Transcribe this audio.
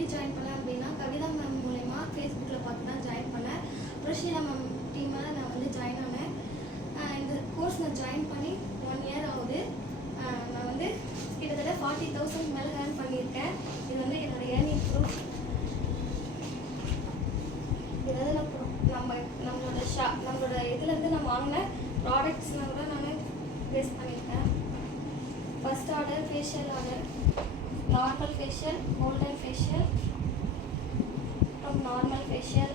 எப்படி ஜாயின் பண்ணேன் அப்படின்னா கவிதா மேம் மூலயமா ஃபேஸ்புக்கில் பார்த்து தான் ஜாயின் பண்ணேன். ருஷிதா மேம் டீமில் நான் வந்து ஜாயின் ஆனேன். இந்த கோர்ஸ் நான் ஜாயின் பண்ணி 1 இயர் ஆகுது. நான் வந்து கிட்டத்தட்ட 40,000 மேலே ஏர்ன் பண்ணியிருக்கேன். இது வந்து என்னோட ஏர்னிங் ப்ரூஃப். இது வந்து நம்மளோட இதுலேருந்து நான் வாங்கின ப்ராடக்ட்ஸ்லாம் கூட நான் வேஸ்ட் பண்ணியிருக்கேன். First order facial order, normal facial, golden facial, அப்புறம் நார்மல் ஃபேஷியல்,